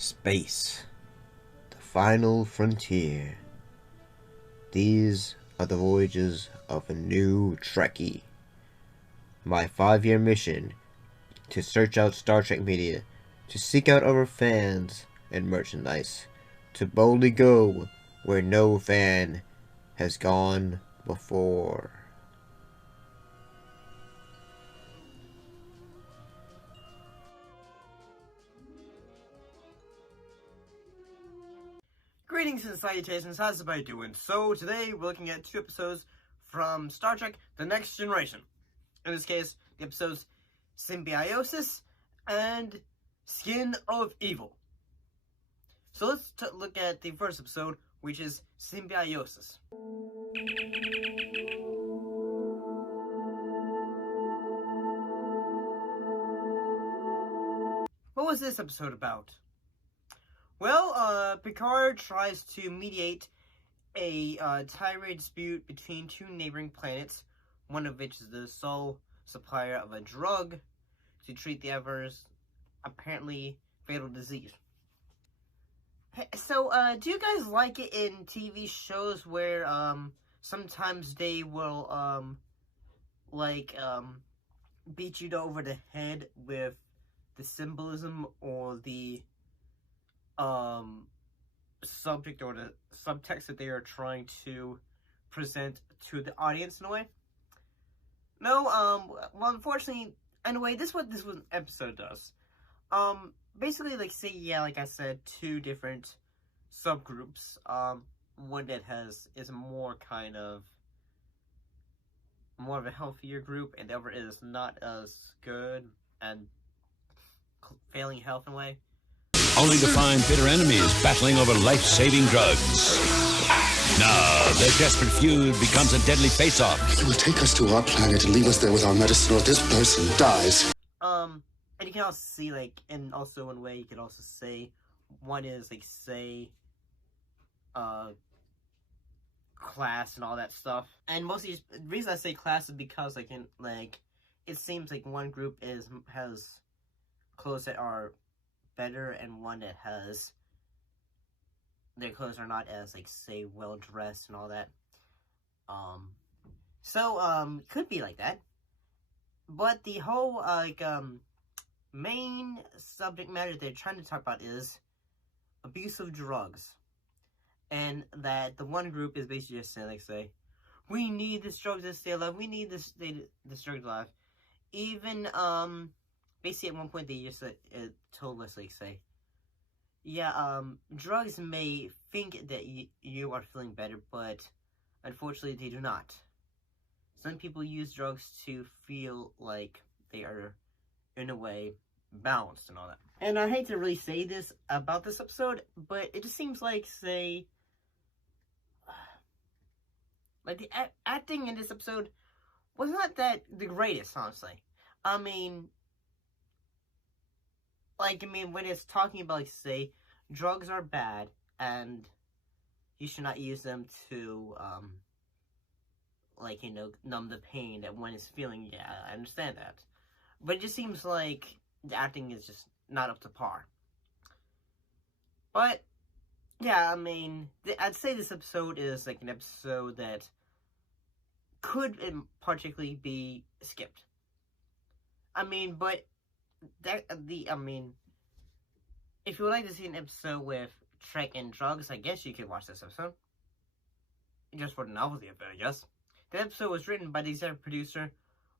Space, the final frontier. These are the voyages of a new Trekkie. My 5-year mission to search out Star Trek media, to seek out our fans and merchandise, to boldly go where no fan has gone before. Greetings and salutations, how's everybody doing? So today we're looking at 2 episodes from Star Trek The Next Generation. In this case, the episodes Symbiosis and Skin of Evil. So let's look at the first episode, which is Symbiosis. What was this episode about? Well, Picard tries to mediate a tirade dispute between 2 neighboring planets, one of which is the sole supplier of a drug to treat the other's apparently fatal disease. So, do you guys like it in TV shows where, sometimes they will, beat you over the head with the symbolism or the, subject or the subtext that they are trying to present to the audience in a way? No, well, unfortunately, anyway, this is what this one episode does. Basically, like I said, 2 different subgroups. One that is more of a healthier group, and the other is not as good and failing health in a way. Only to find bitter enemies battling over life-saving drugs. Now, their desperate feud becomes a deadly face-off. He will take us to our planet and leave us there with our medicine, or this person dies. And you can also see, and also in a way, you could also say, one is, class and all that stuff. And mostly, the reason I say class is because, it seems like one group has clothes that are better, and one that has their clothes are not as say well dressed and all that. Could be like that. But the whole main subject matter they're trying to talk about is abuse of drugs, and that the one group is basically just saying we need this drug to stay alive. We need this drug to live. Even basically, at one point, they just told us, drugs may think that you are feeling better, but unfortunately, they do not. Some people use drugs to feel like they are, in a way, balanced and all that. And I hate to really say this about this episode, but it just seems like, the acting in this episode was not that the greatest, honestly. When it's talking about, drugs are bad, and you should not use them to, numb the pain that one is feeling, yeah, I understand that. But it just seems like the acting is just not up to par. But, yeah, I'd say this episode is, an episode that could particularly be skipped. If you would like to see an episode with Trek and drugs, I guess you could watch this episode. Just for the novelty of it, I guess. The episode was written by the executive producer,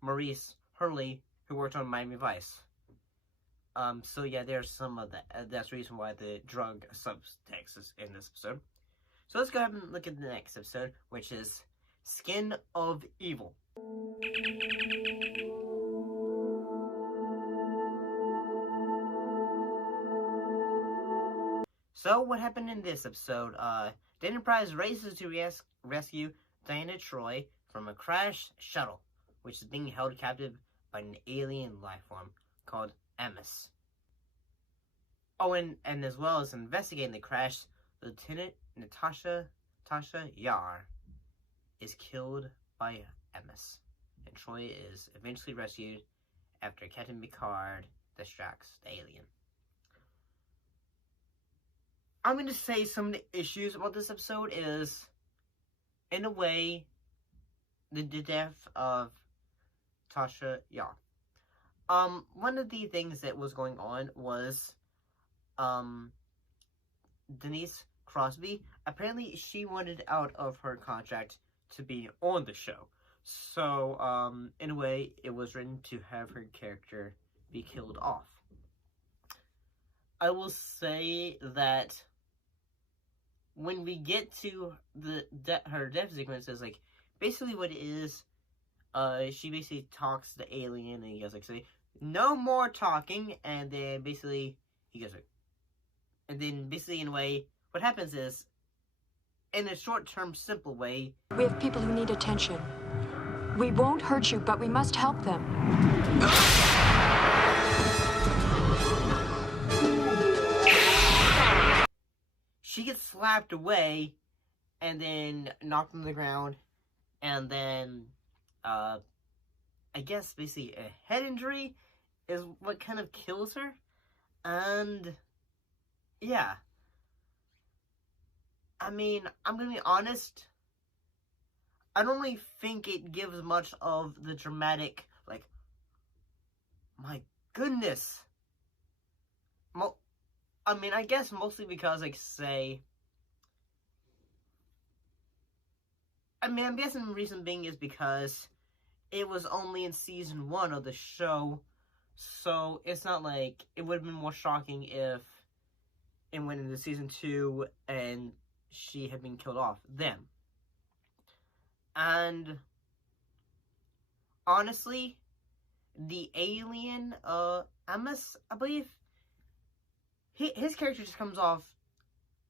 Maurice Hurley, who worked on Miami Vice. So yeah, there's some of that. That's the reason why the drug subtext is in this episode. So let's go ahead and look at the next episode, which is Skin of Evil. So, what happened in this episode? The Enterprise races to rescue Diana Troy from a crashed shuttle, which is being held captive by an alien life form called Amos. Oh, and as well as investigating the crash, Lieutenant Tasha Yar is killed by Amos, and Troy is eventually rescued after Captain Picard distracts the alien. I'm going to say some of the issues about this episode is, in a way, the death of Tasha Yar. One of the things that was going on was, Denise Crosby, apparently she wanted out of her contract to be on the show. So, in a way, it was written to have her character be killed off. I will say that when we get to her death sequence, is like basically what it is. She basically talks to the alien, and he goes like, "Say no more talking," and then basically he goes like, and then basically in a way, what happens is, in a short-term, simple way, we have people who need attention. We won't hurt you, but we must help them. She gets slapped away, and then knocked on the ground, and then, I guess basically a head injury is what kind of kills her, and, yeah. I mean, I'm gonna be honest, I don't really think it gives much of the dramatic, like, my goodness. I mean, I guess mostly because, like, say, I'm guessing the reason being is because it was only in season 1 of the show, so it's not like, it would have been more shocking if it went into season 2 and she had been killed off then. And honestly, the alien, Amos, I believe, his character just comes off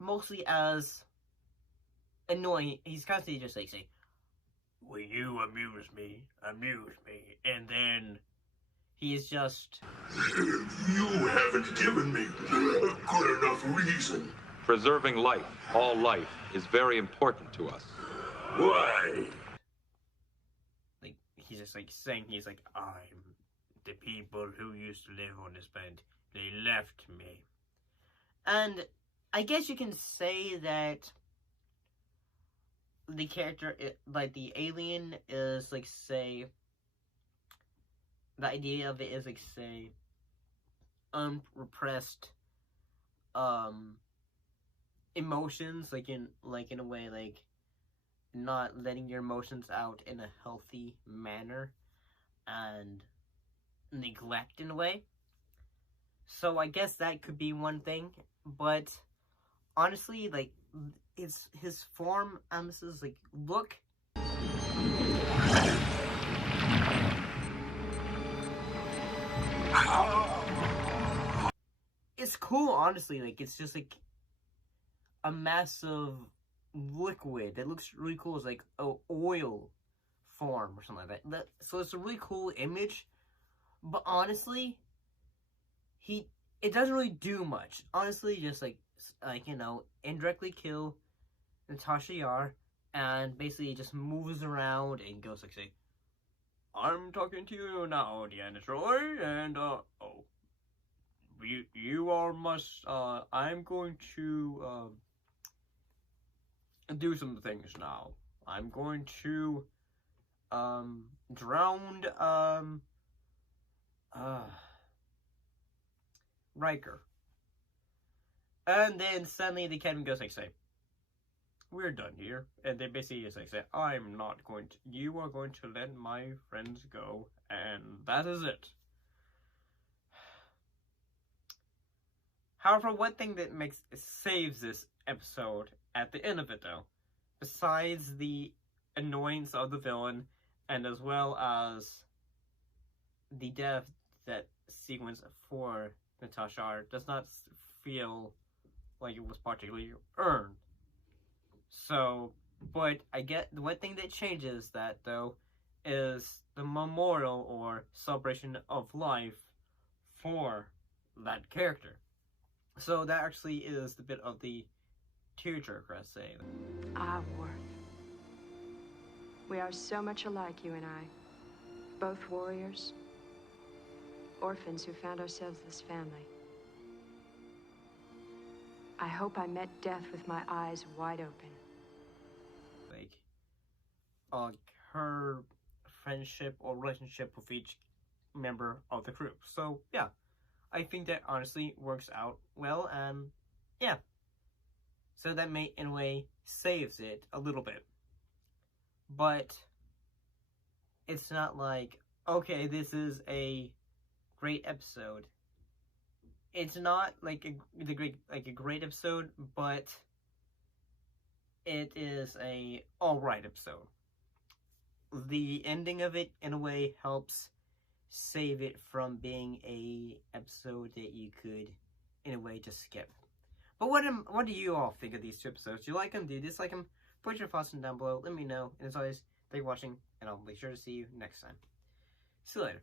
mostly as annoying. He's constantly just like saying, "Will you amuse me? Amuse me." And then he's just, You haven't given me a good enough reason. Preserving life, all life, is very important to us. Why? like, he's just like saying, he's like, "I'm the people who used to live on this planet. They left me." And I guess you can say that the character, like the alien, is like, say, the idea of it is like, say, unrepressed emotions, like in a way, like not letting your emotions out in a healthy manner, and neglect in a way. So I guess that could be one thing, but honestly, like, it's his form, Amos's like look. It's cool, honestly. Like, it's just like a massive liquid that looks really cool. It's like a oil form or something like that. So it's a really cool image, but honestly, it doesn't really do much. Honestly, just like you know, indirectly kill Natasha Yar, and basically just moves around and goes like, say, "I'm talking to you now, Deanna Troy, and you all must, I'm going to do some things now. I'm going to drown Riker." And then suddenly the captain goes like, say, "We're done here." And they basically just like say, "I'm not going to, you are going to let my friends go, and that is it." However, one thing that saves this episode at the end of it, though, besides the annoyance of the villain, and as well as the death that sequence for Natasha, does not feel like it was particularly earned. So, but I get the one thing that changes that, though, is the memorial or celebration of life for that character. So that actually is the bit of the tearjerker, I say. Ah, Worf. We are so much alike, you and I. Both warriors. Orphans who found ourselves this family. I hope I met death with my eyes wide open. Like, her friendship or relationship with each member of the group. So, yeah. I think that honestly works out well, and yeah. So that may, in a way, saves it a little bit. But it's not like, okay, this is a great episode. It's not like a great episode, but it is a alright episode. The ending of it, in a way, helps save it from being a episode that you could, in a way, just skip. But what do you all think of these two episodes? Do you like them? Do you dislike them? Put your thoughts down below. Let me know. And as always, thank you for watching, and I'll be sure to see you next time. See you later.